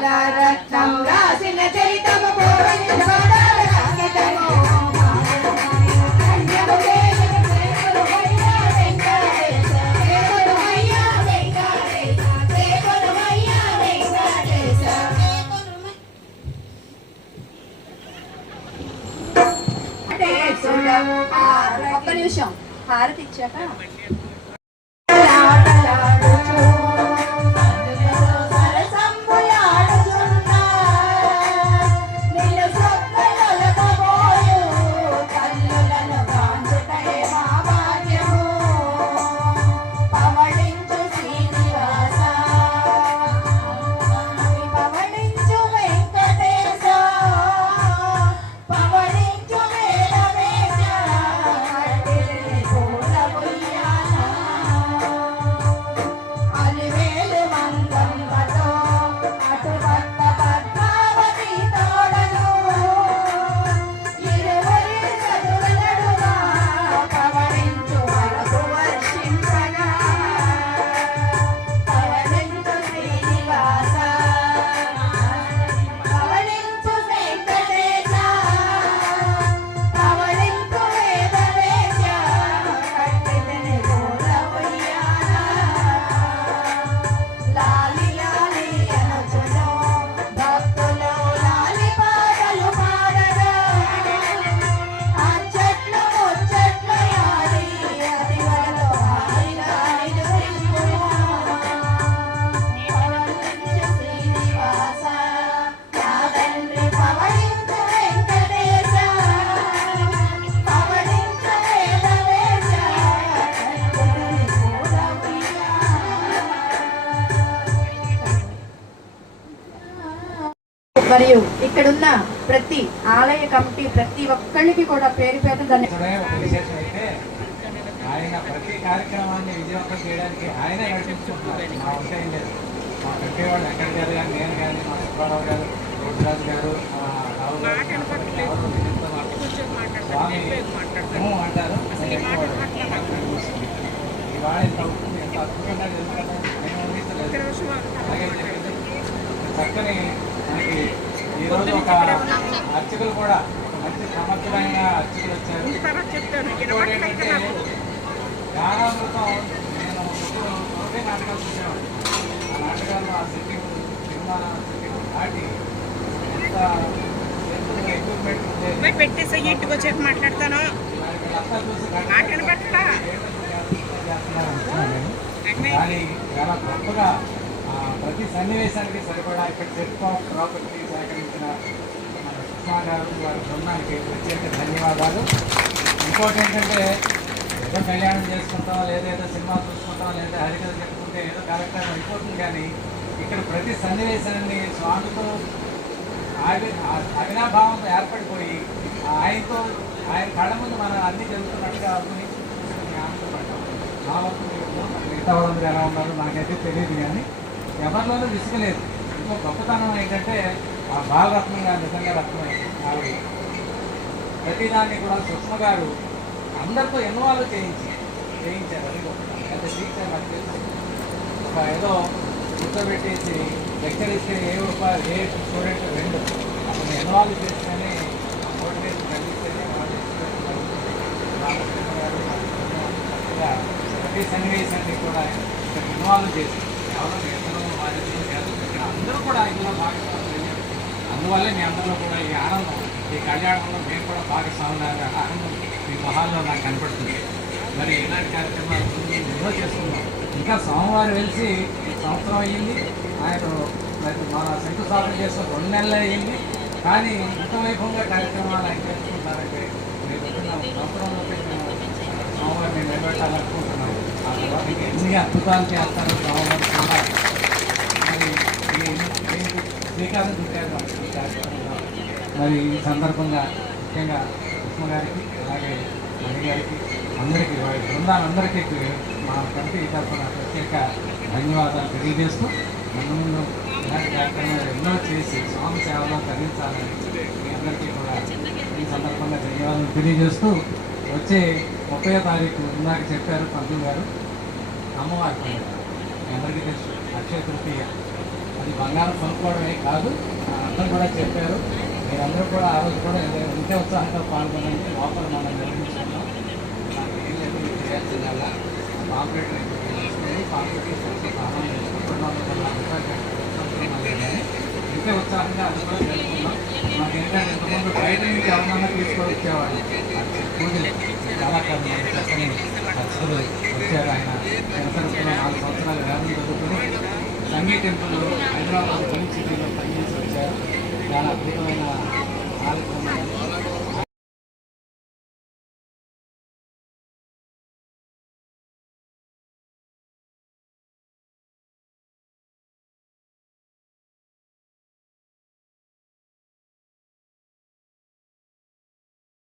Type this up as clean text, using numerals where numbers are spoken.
బాలరత్నం రాసిన చరితము ఒక్క నిమిషం హారతి ఇచ్చాక మరియు ఇక్కడున్న ప్రతి ఆలయ కమిటీ ప్రతి ఒక్కరికి కూడా పేరు పేరు ఆయన ప్రతి కార్యక్రమాన్ని విజయవంతం చేయడానికి ఆయనే నడిపించుకుంటున్నారు. మా అవసరం లేదు. మా పెట్టేవాళ్ళు ఎక్కడ గారు కానీ నేను కానీ మా సుబ్బారావు గారు రోడ్రాజు గారు స్వామి అంటారు. ఇవాళ ఎంత అవుతుంది, ఎంత అద్భుతంగా జరుగుతుందంటే నేను ఊహించలేదు. అలాగే చక్కని మనకి ఈరోజు ఒక అర్చకులు కూడా మంచి సమర్థులైన అర్చకులు వచ్చారు. ఏంటంటే జ్ఞానామృతం నేను ఒకే నాటకాలు చూసేవాడు. ఆ నాటకాల్లో ఆ సెట్టింగ్ సినిమా సెట్టింగ్ దాటి ఎంత ఎక్విప్మెంట్ మాట్లాడతాను కానీ చాలా గొప్పగా ప్రతి సన్నివేశానికి సరిపడా ఇక్కడ సెట్ ఆఫ్ ప్రాపర్టీ సేకరించిన మన సుష్మా గారు వారి బృందానికి ప్రత్యేక ధన్యవాదాలు. ఇంకోటి ఏంటంటే ఏదో కళ్యాణం చేసుకుంటాం, లేదేదో సినిమా చూసుకుంటాం, లేదా హరికథ చెప్పుకుంటే ఏదో కార్యక్రమం అయిపోతుంది. కానీ ఇక్కడ ప్రతి సన్నివేశాన్ని స్వామితో అవినాభావంతో ఏర్పడిపోయి ఆయనతో ఆయన కళ్ళ ముందు మనం అన్ని జరుగుతున్నట్టుగా అనుకుని ఆనందపడ్డాం. నా వరకు మిగతా వాళ్ళందరూ ఎలా ఉన్నారో నాకైతే తెలియదు, కానీ ఎవరిలోనూ విసుగలేదు. ఇంకో గొప్పతనం ఏంటంటే ఆ బాలరత్నం గారు నిజంగా రత్నం ఆవిడ ప్రతిదాన్ని కూడా సుష్మ గారు అందరితో ఇన్వాల్వ్ చేయించారు. అది గొప్పతనం. అయితే టీచర్ నాకు తెలుసు ఒక ఏదో కూర్చోబెట్టేసి లెక్చర్ ఇస్తే ఏ స్టూడెంట్ రెండు అతను ఇన్వాల్వ్ చేస్తేనే మోటివేషన్ కలిగిస్తేనే వాళ్ళు ప్రతి సన్నివేశాన్ని కూడా ఇక్కడ ఇన్వాల్వ్ చేసి కేవలం ఎంతలో ఇక్కడ అందరూ కూడా ఇందులో భాగస్వామ్యం. అందువల్లే మీ అందరిలో కూడా ఈ ఆనందం, ఈ కళ్యాణంలో మేము కూడా భాగస్వామ్యాల ఆనందం మీ మొహాల్లో నాకు కనపడుతుంది. మరి ఇలాంటి కార్యక్రమాలు ఎన్నో చేస్తున్నాం. ఇంకా సోమవారం వెలిసి సంవత్సరం అయ్యింది. ఆయన మరి మన శంకుస్థాపన చేసిన 2 నెలలు అయ్యింది. కానీ ఇంత వైభవంగా కార్యక్రమాలు ఆయన చేసుకుంటారంటే మీరు సంవత్సరంలో సోమవారం మేము నిలబెట్టాలనుకుంటున్నాం. ఆ తర్వాత ఇంకా ఎన్ని అద్భుతాలు చేస్తారు సోమవారం కూడా. మరి శ్రీకారం చుట్టారు ఈ కార్యక్రమంలో. మరి ఈ సందర్భంగా ముఖ్యంగా సుష్మ గారికి అలాగే మణి గారికి అందరికీ వారి బృందాలందరికీ మా కమిటీ తరఫున ప్రత్యేక ధన్యవాదాలు తెలియజేస్తూ ముందు ముందు ఇలాంటి కార్యక్రమాలు ఎన్నో చేసి స్వామి సేవలో తరలించాలని మీ అందరికీ కూడా ఈ సందర్భంగా ధన్యవాదాలు తెలియజేస్తూ వచ్చే 30వ తారీఖు ఇందాక చెప్పారు పంతులు గారు అమ్మవారి పండుగ. మీ అందరికీ తెలుసు అక్షయ తృతీయ. అది బంగారం కొనుక్కోవడమే కాదు, అందరూ కూడా చెప్పారు. మీరందరూ కూడా ఆ రోజు కూడా ఇంతే ఉత్సాహంగా పాల్గొనండి. లోపల మనం నిర్మించుకున్నాం. నాకు ఏం లేదు, మీరు చేయాల్సిందల్లా పాంప్లెట్ తీసుకుని పాంప్లెట్ సామాన్ ఇంతే ఉత్సాహంగా అది కూడా జరుపుకున్నాం. మాకు ఏంటంటే ఇంతకుముందు బయట నుంచి ఎవరన్నా తీసుకొచ్చేవాడు పూజలు కళాకారులు మనకి చక్కని అక్షరులు వచ్చారు. ఆయన వెనకరుస్తున్న 4 సంవత్సరాలు వేదం చదువుకుని సంగీ టెంపుల్ హైదరాబాద్ ఫిల్మ్ సిటీలో పనిచేసి వచ్చారు. చాలా అద్భుతమైన కార్యక్రమాలు